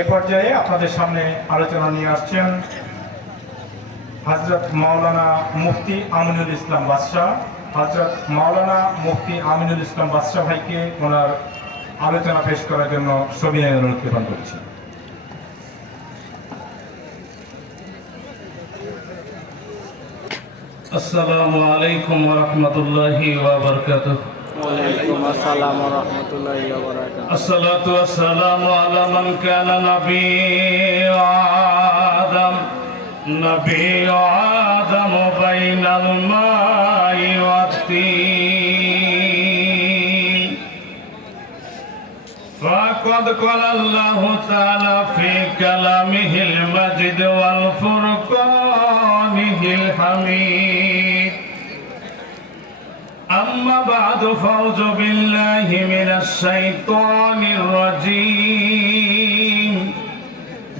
এ পর্যায়ে আপনাদের সামনে আলোচনা নিয়ে আসছেন হযরত মাওলানা মুফতি আমিনুল ইসলাম বাদশাহ। হযরত মাওলানা মুফতি আমিনুল ইসলাম বাদশাহ ভাইকে ওনার আলোচনা পেশ করার জন্য সবিনয় অনুরোধ জ্ঞাপন করছি। আসসালামু আলাইকুম ওয়া রাহমাতুল্লাহি ওয়া বারাকাতুহু। ওয়ালাইকুম আসসালাম ওয়া রাহমাতুল্লাহি ওয়া বারাকাতুহু। আসসালাতু ওয়াসসালামু আলা মান কানা নাবিয়্যু আদম বাইনাল মাই ওয়াত-তিন। ফাকাদ ক্বালা আল্লাহু তাআলা ফি কালামিহিল মাজিদ ওয়াল ফুরকানিহিল হামিদ। أما بعد فأعوذ بالله من الشيطان الرجيم.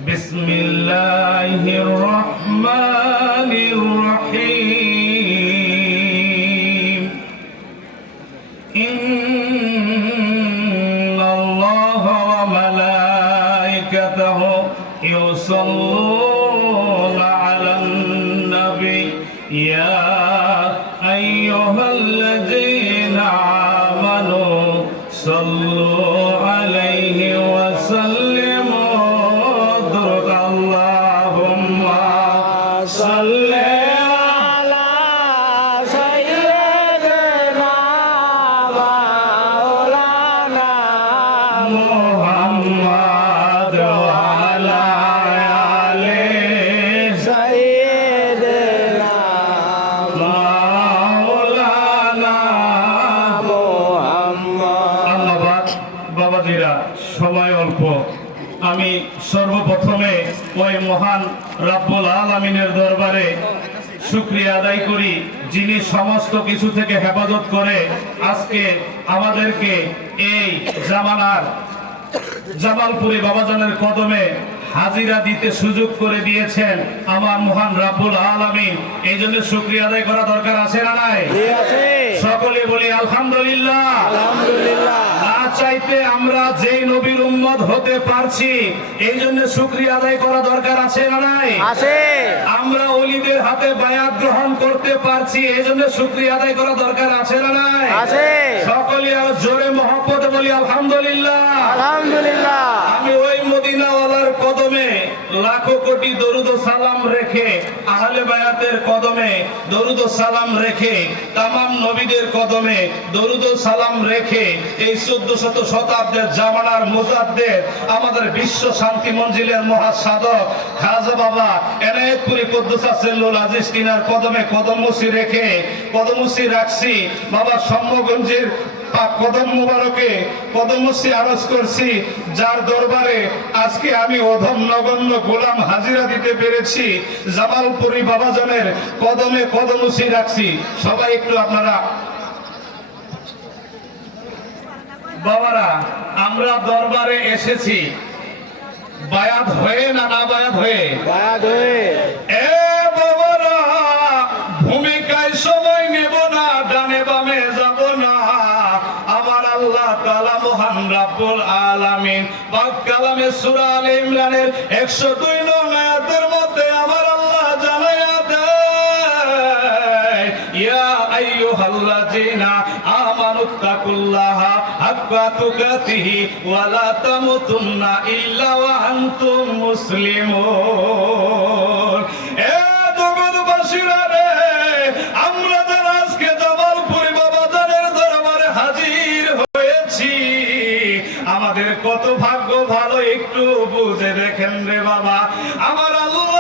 بسم الله الرحمن الرحيم. إن الله وملائكته يصلون على النبي يا أيها الذين آمنوا صلوا عليه وسلموا ترضى اللهم صل على سيدنا مولانا محمد وعلى آله سيدنا মাওলানা মুহাম্মদ। ধন্যবাদ বাবাজিরা, সময় অল্প। আমি সর্বপ্রথমে ওই মহান রাব্বুল আলামিনের দরবারে শুকরিয়া আদায় করি, যিনি সমস্ত কিছু থেকে হেফাজত করে আজকে আমাদেরকে এই জামানার জামালপুরি বাবাজানের কদমে হাজিরা দিতে সুযোগ করে দিয়েছেন আমার মহান রাব্বুল আলামিন। এই জন্য শুকরিয়া আদায় করা দরকার আছে না নাই? জি আছে। সকলে বলি আলহামদুলিল্লাহ। আলহামদুলিল্লাহ। না চাইতে আমরা যেই নবীর উম্মত হতে পারছি, এই জন্য শুকরিয়া আদায় করা দরকার আছে না নাই? আছে। আমরা ওলিদের হাতে বায়াত গ্রহণ করতে পারছি, এই জন্য শুকরিয়া আদায় করা দরকার আছে না নাই? আছে। সকলে আর জোরে মহব্বতে বলি আলহামদুলিল্লাহ। আলহামদুলিল্লাহ। আমি ওই মদিনাওয়ালার কদমে লাখো কোটি দরুদ ও সালাম রেখে, আহলে বায়াতের কদমে দরুদ ও সালাম রেখে, তামাম নবীদের কদমে দরুদ ও সালাম রেখে, এই 1400 শতাব্দের জামানার মুজাদ্দেদ আমাদের বিশ্ব শান্তি মঞ্জিলের মহাসাধক খাজা বাবা এনায়েতপুরি কুদ্দুসা সিররুল আজিজ তিনার কদমে কদমমুসি রেখে কদমমুসি রাখছি। বাবা সম্মগঞ্জের কদম মুবারকে কদমমুসি আরজ করছি, যার দরবারে আজকে আমি অধম নগণ্য গোলাম হাজিরা দিতে পেরেছি। জামালপুরি বাবাজানের কদমে কদমমুসি রাখছি। সবাই একটু আপনারা বাবারা, আমরা দরবারে এসেছি বায়াত হয়ে না না বায়াত হয়ে? বায়াত হয়ে। এ বাবারা, ভূমিকায় সময় নেব না, ডানে বামে যাব না। আমার আল্লাহ তাআলা মহান রাব্বুল আলামিন পাক কালামে সূরা আলে ইমরানের 102 নং আয়াতের মধ্যে আমার আল্লাহ জানায়া দেয়, ইয়া আইয়ুহাল্লাযীনা আমানুত্তাকুল্লাহা হাক্কা তুকাতিহি ওয়া লা তামুতুন্না ইল্লা ওয়া আনতুম মুসলিমুন। এ জগৎবাসীরা রে, আমরা যারা আজকে জামালপুরি বাবাজানের দরবারে হাজির হয়েছি, আমাদের কত ভাগ্য ভালো একটু বুঝে দেখেন রে বাবা। আমার আল্লাহ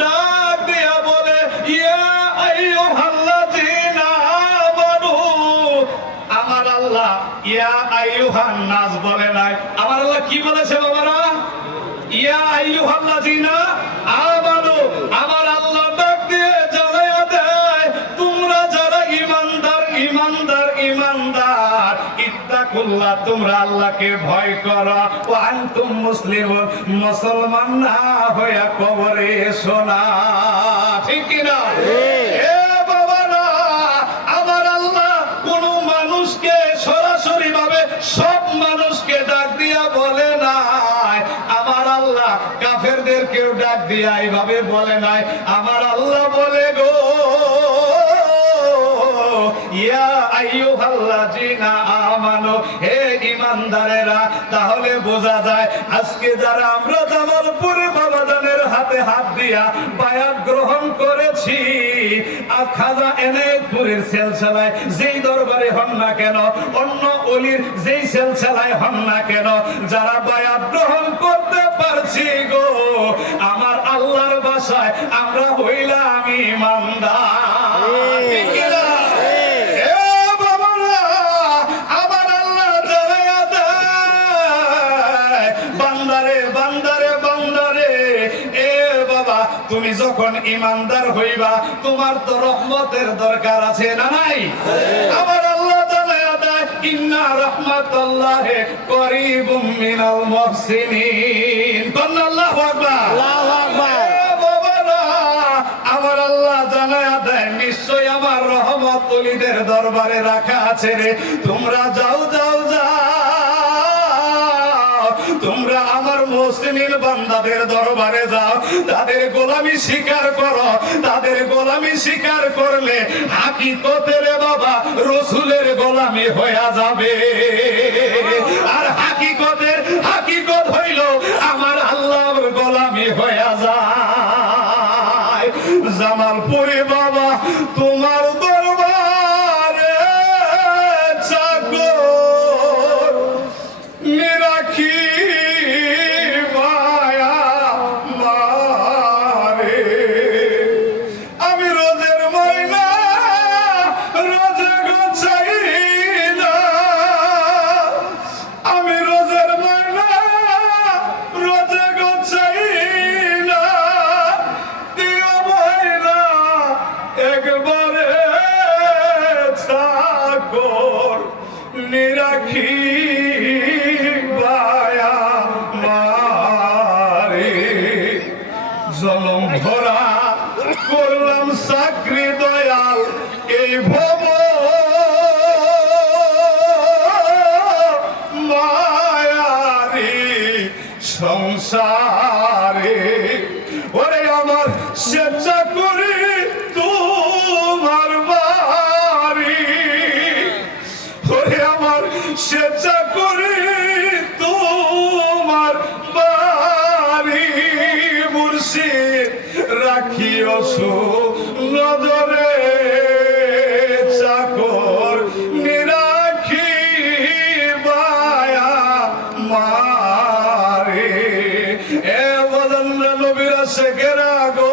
ডাক দিয়া বলে, ইয়া আইয়ুহাল্লাযীনা আমানু। আমার আল্লাহ ইয়া আইয়ুহান নাস বলে নাই, আমার আল্লাহ কি বলেছে বাবারা? ইয়া আইয়ুহাল্লাযীনা আমানু। আমার আল্লাহ ডাক দিয়ে জানায়া দেয়, তোমরা যারা ঈমানদার ঈমানদার ঈমানদার, ইত্তাকুল্লাহ, তোমরা আল্লাহকে ভয় করো। ওয়া আনতুম মুসলিমুন, মুসলমান না হয়ে কবরে এসো না। ঠিক কি না? এ বাবারা, আমার আল্লাহ কোন মানুষকে সরাসরি ভাবে সব মানুষকে ডাক দিয়া বলে নাই, আমার আল্লাহ কাফেরদেরকেও ডাক দিয়া এইভাবে বলে নাই। আমার আল্লাহ বলে গো ইয়া আইয়ুহাল্লাযীনা আমানু, হে ঈমানদারেরা। তাহলে বোঝা যায় আজকে যারা আমরা জামালপুরে বাবাজানের হাতে হাত দিয়া বায়াত গ্রহণ করেছি, আর খাজা এনায়েতপুরের সিলসিলায় যেই দরবারে হন না কেন, অন্য ওলির যেই সিলসিলায় হন না কেন, যারা বায়াত গ্রহণ করতে পারছি গো, আমার আল্লাহর ভাষায় আমরা হইলাম ঈমানদার। ঠিক কি না? তুমি যখন ইমানদার হইবা তোমার তো রহমতের দরকার আছে না নাই? আমার আল্লাহ জানায়া দেয় ইন্না রাহমাতাল্লাহি করিবুম মিনাল মুহসিনিন। আল্লাহু আকবার, আল্লাহু আকবার। বাবারা, আমার আল্লাহ জানায়া দেয় নিশ্চয় আমার রহমত ওলিদের দরবারে রাখা আছে রে। তোমরা যাও যাও যাও, তোমরা আমার মুহসিনিন বান্দাদের দরবারে যাও, তাদের গোলামি স্বীকার করো। তাদের গোলামি স্বীকার করলে হাকিকতের বাবা রাসূলের গোলামি হয়ে যাবে। আর হাকিকত হইল আমার আল্লাহর গোলামি হয়ে যায়। জামালপুরে বাবা তোমার দরবারে চাকর নিরাখি নিরাখি বায়া মারে, জলম ভরা করলাম চাকরি দয়াল এই ভব মায়ারি সংসারে। ওরে আমার স্বেচ্ছা করি তোমার বাড়ি, ওরে আমার স্বেচ্ছা করি তোমার বাড়ি। মুর্শিদ রাখিও নজরে চাকর নিরাখি বায়া মারে। এ বদন্দ্র নবীরা শেখেরা গো,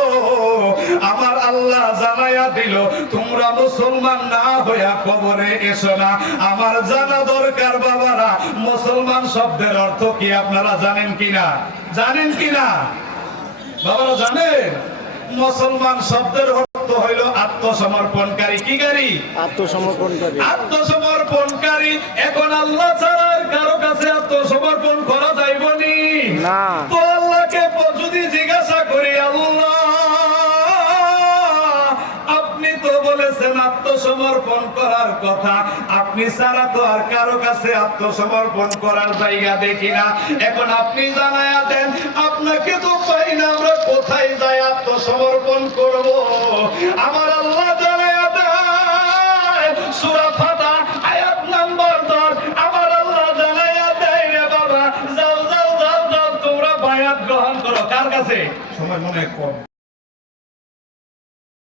আমার আল্লাহ জানায়া দিল তোমরা মুসলমান না হইয়া কবরে এসো না। আমার জানা দরকার বাবারা, মুসলমান শব্দের অর্থ কি আপনারা জানেন কিনা? জানেন কিনা বাবারা? জানেন? মুসলমান শব্দের অর্থ হইল আত্মসমর্পণকারী। কি গাড়ি? আত্মসমর্পণকারী। আত্মসমর্পণকারী। এখন আল্লাহ ছাড়া আর কারো কাছে আত্মসমর্পণ করা যাইবনি না। তো আল্লাহকে যদি জিজ্ঞাসা করি, আল্লাহ আপনি তো বলেছেন আত্মসমর্পণ করার কথা, আপনি ছাড়া তো আর কারো কাছে আত্মসমর্পণ করার জায়গা দেখি না। এখন আপনি জানায়া দেন, আপনাকে তো পাই না, আমরা কোথায় যাই আত্মসমর্পণ করব? আমার আল্লাহ জানায়া দেন সূরা ফাতিহা আয়াত নাম্বার 10। আমার আল্লাহ জানায়া দেয় রে বাবা, যাও যাও যাও যাও তোমরা বায়াত গ্রহণ করো। কার কাছে? সময় মনে কম।